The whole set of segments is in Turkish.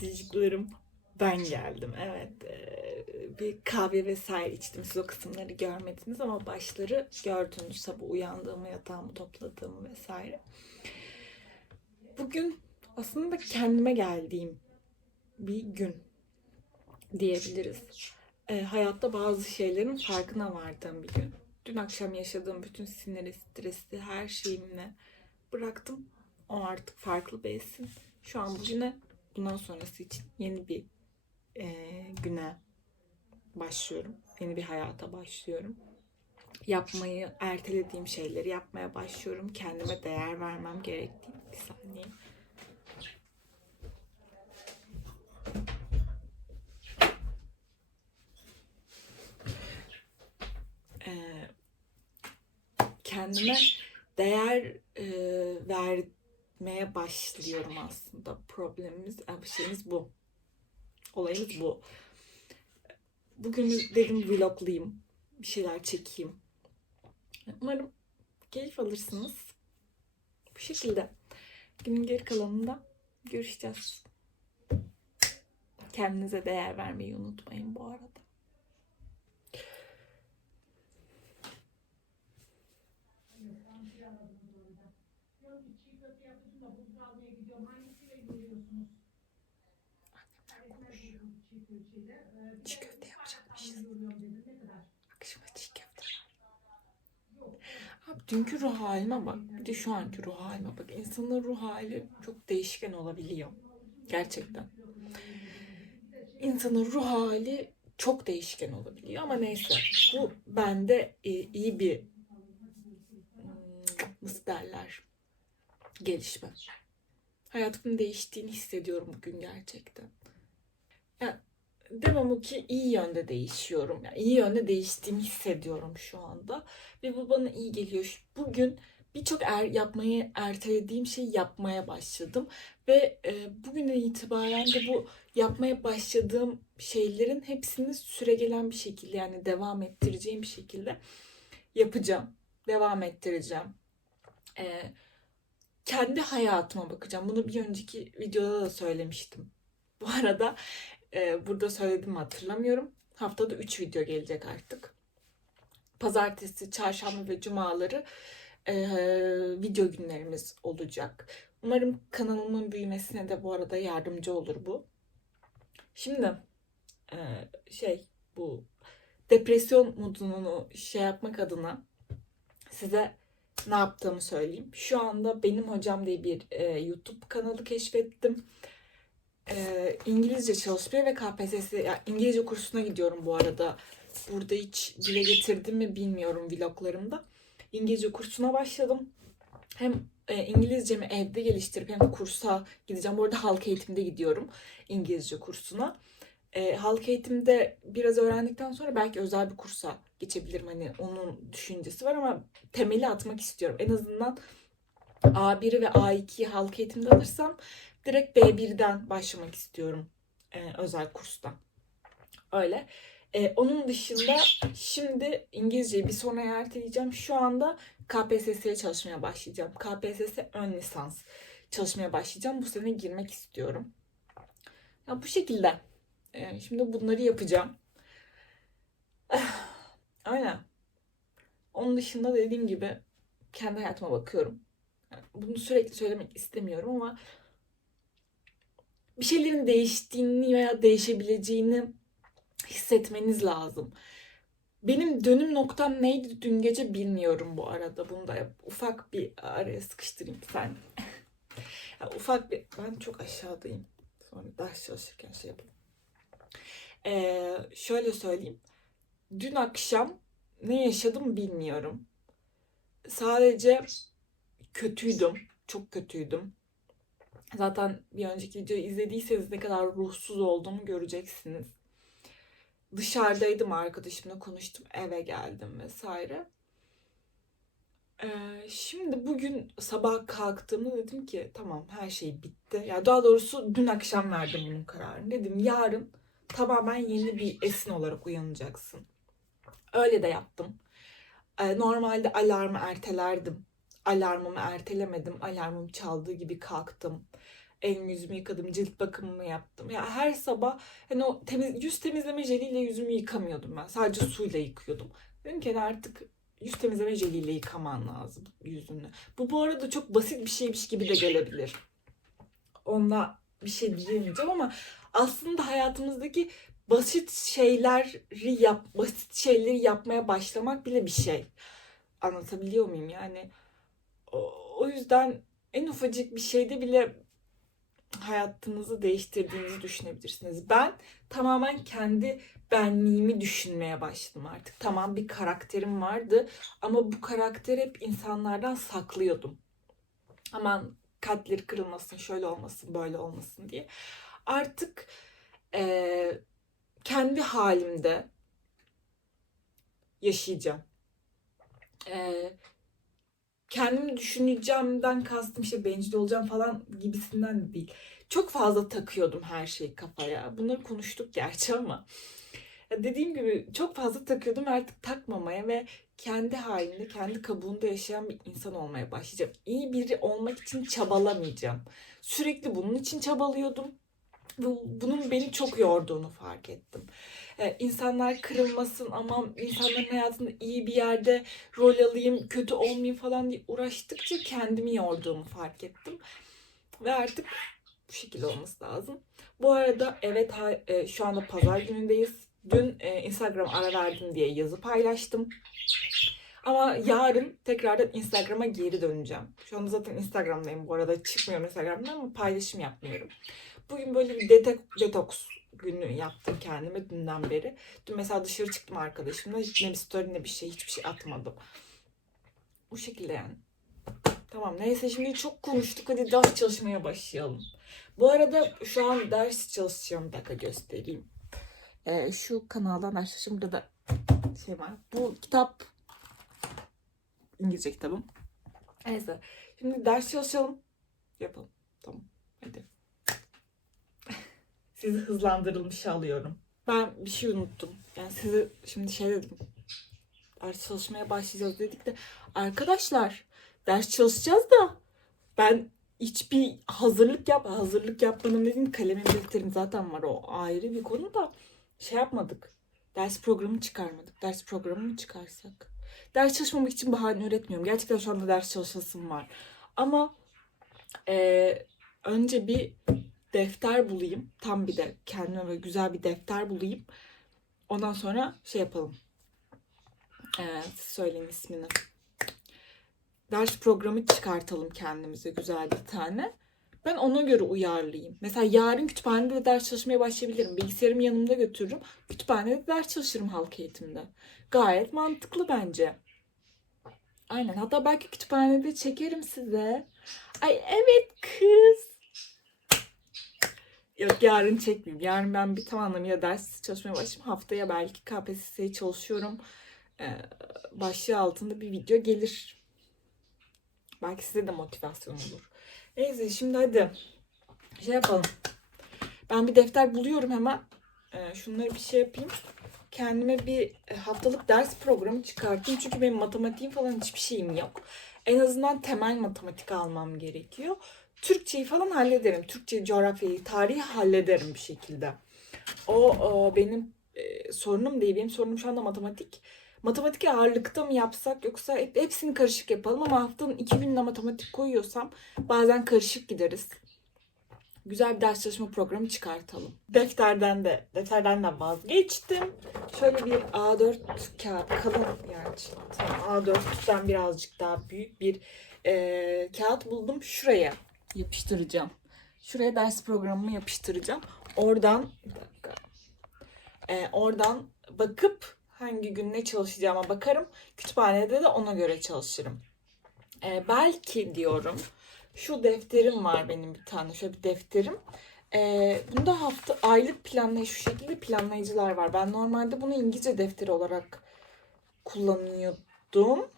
Kuzucuklarım ben geldim. Evet eee, bir kahve vesaire içtim. Siz o kısımları görmediniz ama başları gördünüz. Sabah uyandığımı, yatağımı topladığımı vesaire. Bugün aslında kendime geldiğim bir gün diyebiliriz. Eee, hayatta bazı şeylerin farkına vardığım bir gün. Dün akşam yaşadığım bütün siniri, stresi, her şeyimle bıraktım. O artık farklı bir esin. Şu an bugüne, bundan sonrası için yeni bir eee, güne başlıyorum. Yeni bir hayata başlıyorum. Yapmayı ertelediğim şeyleri yapmaya başlıyorum. Kendime değer vermem gerektiği. Bir saniye. Eee, kendime değer eee, vermeye başlıyorum aslında. Problemimiz, e, şeyimiz bu. Olayımız bu. Bugün dedim vloglayayım. Bir şeyler çekeyim. Umarım keyif alırsınız. Bu şekilde. Günün geri kalanında görüşeceğiz. Kendinize değer vermeyi unutmayın bu arada. Dünkü ruh halime bak. Bir de şu anki ruh halime bak. İnsanın ruh hali çok değişken olabiliyor. Gerçekten. İnsanın ruh hali çok değişken olabiliyor ama neyse. Bu bende e, iyi bir hmm, nasıl derler gelişme. Hayatımın değiştiğini hissediyorum bugün gerçekten. Ya demem o ki iyi yönde değişiyorum. Yani iyi yönde değiştiğimi hissediyorum şu anda. Ve bu bana iyi geliyor. Bugün birçok er, yapmayı ertelediğim şeyi yapmaya başladım. Ve e, bugünden itibaren de bu yapmaya başladığım şeylerin hepsini süregelen bir şekilde yani devam ettireceğim bir şekilde yapacağım. Devam ettireceğim. E, kendi hayatıma bakacağım. Bunu bir önceki videoda da söylemiştim. Bu arada e, burada söyledim hatırlamıyorum. Haftada 3 video gelecek artık. Pazartesi, çarşamba ve cumaları e, video günlerimiz olacak. Umarım kanalımın büyümesine de bu arada yardımcı olur bu. Şimdi e, şey bu depresyon modunu şey yapmak adına size ne yaptığımı söyleyeyim. Şu anda Benim Hocam diye bir e, YouTube kanalı keşfettim. E, İngilizce çalışmaya ve KPSS, yani İngilizce kursuna gidiyorum bu arada. Burada hiç dile getirdim mi bilmiyorum vloglarımda. İngilizce kursuna başladım. Hem e, İngilizcemi evde geliştirip hem kursa gideceğim. Bu arada halk eğitimde gidiyorum İngilizce kursuna. E, halk eğitimde biraz öğrendikten sonra belki özel bir kursa geçebilirim. Hani onun düşüncesi var ama temeli atmak istiyorum. En azından A1'i ve A2'yi halk eğitimde alırsam direkt B1'den başlamak istiyorum e, özel kurstan. Öyle. E, onun dışında şimdi İngilizceyi bir sonraya erteleyeceğim. Şu anda KPSS'ye çalışmaya başlayacağım. KPSS ön lisans çalışmaya başlayacağım. Bu sene girmek istiyorum. Ya bu şekilde. E, şimdi bunları yapacağım. Aynen. Onun dışında dediğim gibi kendi hayatıma bakıyorum. Yani bunu sürekli söylemek istemiyorum ama bir şeylerin değiştiğini veya değişebileceğini hissetmeniz lazım. Benim dönüm noktam neydi dün gece bilmiyorum bu arada. Bunu da ufak bir araya sıkıştırayım sen. Ya ufak bir ben çok aşağıdayım. Sonra ders çalışırken şey yapayım. Ee, şöyle söyleyeyim. Dün akşam ne yaşadım bilmiyorum. Sadece kötüydüm. Çok kötüydüm. Zaten bir önceki videoyu izlediyseniz ne kadar ruhsuz olduğumu göreceksiniz. Dışarıdaydım arkadaşımla konuştum eve geldim vesaire. Ee, şimdi bugün sabah kalktığımda dedim ki tamam her şey bitti. Ya daha doğrusu dün akşam verdim bunun kararını. Dedim yarın tamamen yeni bir esin olarak uyanacaksın. Öyle de yaptım. Ee, normalde alarmı ertelerdim. Alarmımı ertelemedim. Alarmım çaldığı gibi kalktım. elimi yüzümü yıkadım, cilt bakımımı yaptım. Ya her sabah hani o temiz, yüz temizleme jeliyle yüzümü yıkamıyordum ben. Sadece suyla yıkıyordum. Dedim ki artık yüz temizleme jeliyle yıkaman lazım yüzünü. Bu bu arada çok basit bir şeymiş gibi de gelebilir. Onunla bir şey diyemeyeceğim ama aslında hayatımızdaki basit şeyleri yap basit şeyleri yapmaya başlamak bile bir şey. Anlatabiliyor muyum? Yani o, yüzden en ufacık bir şeyde bile hayatınızı değiştirdiğinizi düşünebilirsiniz. Ben tamamen kendi benliğimi düşünmeye başladım artık. Tamam bir karakterim vardı ama bu karakteri hep insanlardan saklıyordum. Aman kalpleri kırılmasın, şöyle olmasın, böyle olmasın diye. Artık eee, kendi halimde yaşayacağım. Eee kendimi düşüneceğimden kastım işte bencil olacağım falan gibisinden de değil. Çok fazla takıyordum her şeyi kafaya. Bunları konuştuk gerçi ama. Dediğim gibi çok fazla takıyordum artık takmamaya ve kendi halinde, kendi kabuğunda yaşayan bir insan olmaya başlayacağım. İyi biri olmak için çabalamayacağım. Sürekli bunun için çabalıyordum. Ve bunun beni çok yorduğunu fark ettim. Ee, insanlar kırılmasın ama insanların hayatında iyi bir yerde rol alayım, kötü olmayayım falan diye uğraştıkça kendimi yorduğumu fark ettim. Ve artık bu şekilde olması lazım. Bu arada evet e, şu anda pazar günündeyiz. Dün e, Instagram ara verdim diye yazı paylaştım. Ama yarın tekrardan Instagram'a geri döneceğim. Şu anda zaten Instagram'dayım bu arada. Çıkmıyorum Instagram'dan ama paylaşım yapmıyorum. Bugün böyle bir detoks, detoks günü yaptım kendime dünden beri. Dün mesela dışarı çıktım arkadaşımla. Hiç ne bir story ne bir şey hiçbir şey atmadım. Bu şekilde yani. Tamam neyse şimdi çok konuştuk. Hadi ders çalışmaya başlayalım. Bu arada şu an ders çalışacağım. Bir dakika göstereyim. Ee, şu kanaldan ders çalışıyorum. Burada da şey var. Bu kitap İngilizce kitabım. Neyse. Şimdi ders çalışalım. Yapalım. Tamam. Hadi. Sizi hızlandırılmış alıyorum. Ben bir şey unuttum. Yani size şimdi şey dedim. Ders çalışmaya başlayacağız dedik de arkadaşlar ders çalışacağız da ben hiçbir hazırlık yap hazırlık yapmadım dediğim kalemim defterim zaten var o ayrı bir konu da şey yapmadık. Ders programı çıkarmadık. Ders programı mı çıkarsak? Ders çalışmamak için bahane üretmiyorum. Gerçekten şu anda ders çalışasım var. Ama eee, önce bir defter bulayım. Tam bir de kendime böyle güzel bir defter bulayım. Ondan sonra şey yapalım. Ee, söyleyeyim ismini. Ders programı çıkartalım kendimize güzel bir tane. Ben ona göre uyarlayayım. Mesela yarın kütüphanede de ders çalışmaya başlayabilirim. Bilgisayarımı yanımda götürürüm. Kütüphanede de ders çalışırım halk eğitimde. Gayet mantıklı bence. Aynen. Hatta belki kütüphanede çekerim size. Ay evet kız. Yok yarın çekmeyeyim. Yarın ben bir tam anlamıyla ders çalışmaya başlayayım. Haftaya belki KPSS'ye çalışıyorum. Ee, başlığı altında bir video gelir. Belki size de motivasyon olur. Neyse şimdi hadi şey yapalım. Ben bir defter buluyorum hemen. Ee, şunları bir şey yapayım. Kendime bir haftalık ders programı çıkartayım. Çünkü benim matematiğim falan hiçbir şeyim yok. En azından temel matematik almam gerekiyor. Türkçeyi falan hallederim. Türkçe, coğrafyayı, tarihi hallederim bir şekilde. O, o benim e, sorunum değil. Benim sorunum şu anda matematik. Matematik ağırlıkta mı yapsak yoksa hep, hepsini karışık yapalım ama haftanın iki gününe matematik koyuyorsam bazen karışık gideriz. Güzel bir ders çalışma programı çıkartalım. Defterden de defterden de vazgeçtim. Şöyle bir A4 kağıt kalın yani A4'ten birazcık daha büyük bir e, kağıt buldum. Şuraya yapıştıracağım. Şuraya ders programımı yapıştıracağım. Oradan bir dakika. Ee, oradan bakıp hangi gün ne çalışacağıma bakarım. Kütüphanede de ona göre çalışırım. Ee, belki diyorum şu defterim var benim bir tane şöyle bir defterim. Ee, bunda hafta aylık planlayıcı şu şekilde planlayıcılar var. Ben normalde bunu İngilizce defteri olarak kullanıyordum.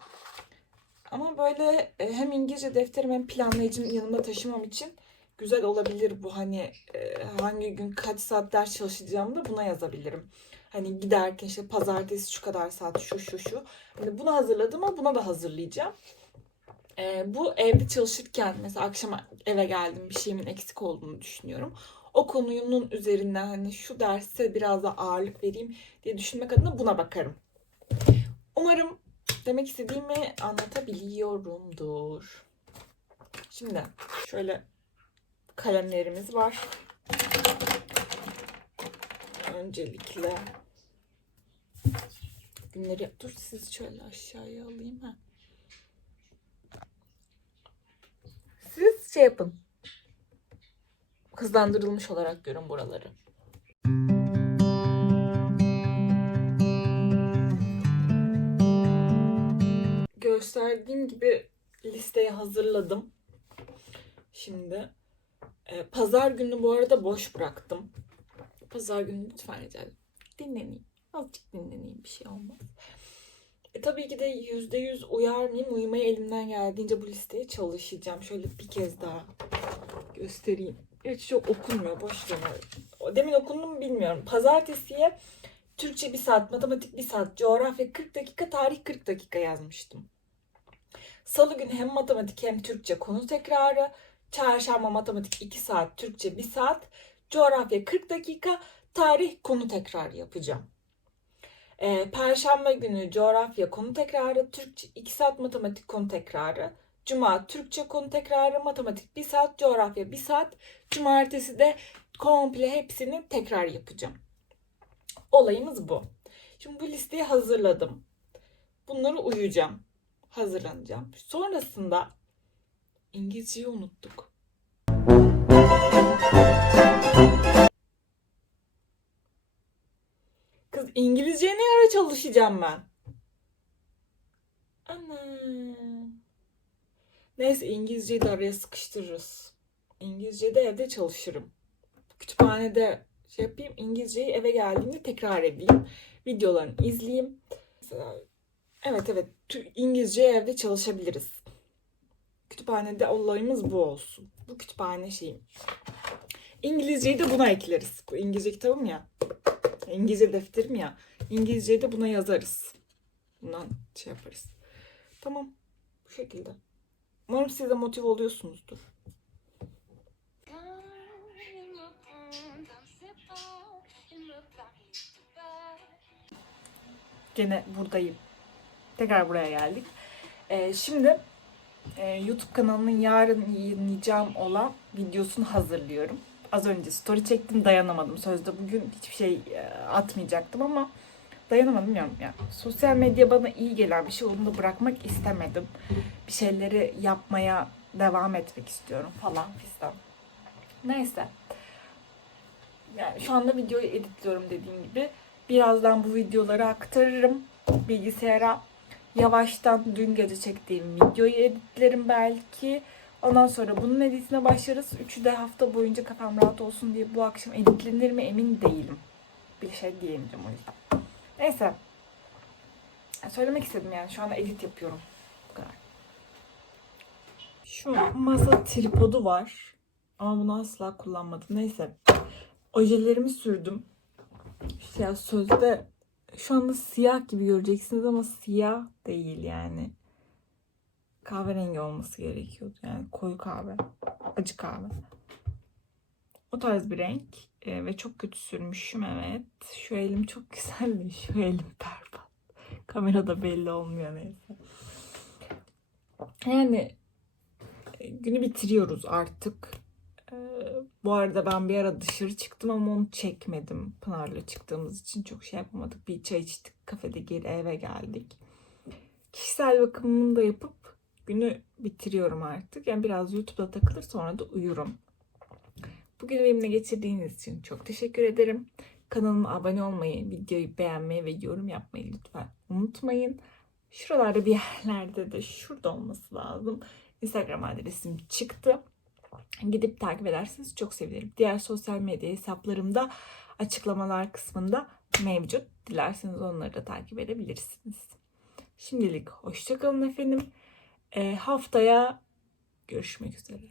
Ama böyle e, hem İngilizce defterim hem planlayıcım yanımda taşımam için güzel olabilir bu hani e, hangi gün kaç saat ders çalışacağımı da buna yazabilirim. Hani giderken işte pazartesi şu kadar saat şu şu şu. Hani bunu hazırladım ama buna da hazırlayacağım. Ee, bu evde çalışırken mesela akşam eve geldim bir şeyimin eksik olduğunu düşünüyorum. O konunun üzerinden hani şu derse biraz da ağırlık vereyim diye düşünmek adına buna bakarım. Umarım demek istediğimi anlatabiliyorumdur. Şimdi şöyle kalemlerimiz var. Öncelikle günleri dur siz şöyle aşağıya alayım ha. Siz şey yapın. Hızlandırılmış olarak görün buraları. Gösterdiğim gibi listeyi hazırladım. Şimdi e, pazar günü bu arada boş bıraktım. Pazar günü lütfen rica ederim. Dinleneyim. Azıcık dinleneyim bir şey olmaz. E, tabii ki de yüzde yüz uyar mıyım? Uyumaya elimden geldiğince bu listeye çalışacağım. Şöyle bir kez daha göstereyim. Hiç çok okunmuyor. Boş ver. Demin okundu mu bilmiyorum. Pazartesiye Türkçe bir saat, matematik bir saat, coğrafya 40 dakika, tarih 40 dakika yazmıştım. Salı günü hem matematik hem Türkçe konu tekrarı. Çarşamba matematik 2 saat, Türkçe 1 saat, coğrafya 40 dakika, tarih konu tekrarı yapacağım. Ee, Perşembe günü coğrafya konu tekrarı, Türkçe 2 saat matematik konu tekrarı. Cuma Türkçe konu tekrarı, matematik 1 saat, coğrafya 1 saat. Cumartesi de komple hepsini tekrar yapacağım. Olayımız bu. Şimdi bu listeyi hazırladım. Bunları uyuyacağım. Hazırlanacağım. Sonrasında İngilizceyi unuttuk. Kız İngilizce ne ara çalışacağım ben? Ana. Neyse İngilizceyi de araya sıkıştırırız. İngilizceyi de evde çalışırım. Kütüphanede şey yapayım. İngilizceyi eve geldiğimde tekrar edeyim. Videolarını izleyeyim. Mesela, evet evet İngilizce evde çalışabiliriz. Kütüphanede olayımız bu olsun. Bu kütüphane şeyim. İngilizceyi de buna ekleriz. Bu İngilizce kitabım ya. İngilizce defterim ya. İngilizceyi de buna yazarız. Bundan şey yaparız. Tamam. Bu şekilde. Umarım siz de motive oluyorsunuzdur. Gene buradayım. Tekrar buraya geldik. Ee, şimdi e, YouTube kanalının yarın yayınlayacağım olan videosunu hazırlıyorum. Az önce story çektim dayanamadım. Sözde bugün hiçbir şey e, atmayacaktım ama dayanamadım ya. Yani sosyal medya bana iyi gelen bir şey. Onu da bırakmak istemedim. Bir şeyleri yapmaya devam etmek istiyorum falan fistan. Neyse. Yani şu anda videoyu editliyorum dediğim gibi. Birazdan bu videoları aktarırım bilgisayara. Yavaştan dün gece çektiğim videoyu editlerim belki. Ondan sonra bunun editine başlarız. Üçü de hafta boyunca kafam rahat olsun diye bu akşam editlenir mi emin değilim. Bir şey diyemeyeceğim o yüzden. Neyse. Söylemek istedim yani. Şu anda edit yapıyorum. Bu kadar. Şu masa tripodu var. Ama bunu asla kullanmadım. Neyse. Ojelerimi sürdüm. Ya sözde şu anda siyah gibi göreceksiniz ama siyah değil yani. Kahverengi olması gerekiyordu. Yani koyu kahve. Acı kahve. O tarz bir renk. Ee, ve çok kötü sürmüşüm evet. Şu elim çok güzel de şu elim berbat. Kamerada belli olmuyor neyse. Yani e, günü bitiriyoruz artık. Bu arada ben bir ara dışarı çıktım ama onu çekmedim. Pınar'la çıktığımız için çok şey yapamadık. Bir çay içtik, kafede geri eve geldik. Kişisel bakımımı da yapıp günü bitiriyorum artık. Yani biraz YouTube'da takılır sonra da uyurum. Bugün benimle geçirdiğiniz için çok teşekkür ederim. Kanalıma abone olmayı, videoyu beğenmeyi ve yorum yapmayı lütfen unutmayın. Şuralarda bir yerlerde de şurada olması lazım. Instagram adresim çıktı. Gidip takip ederseniz çok sevinirim. Diğer sosyal medya hesaplarımda açıklamalar kısmında mevcut. Dilerseniz onları da takip edebilirsiniz. Şimdilik hoşçakalın efendim. Ee, haftaya görüşmek üzere.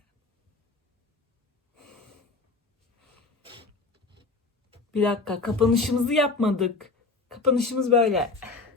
Bir dakika kapanışımızı yapmadık. Kapanışımız böyle.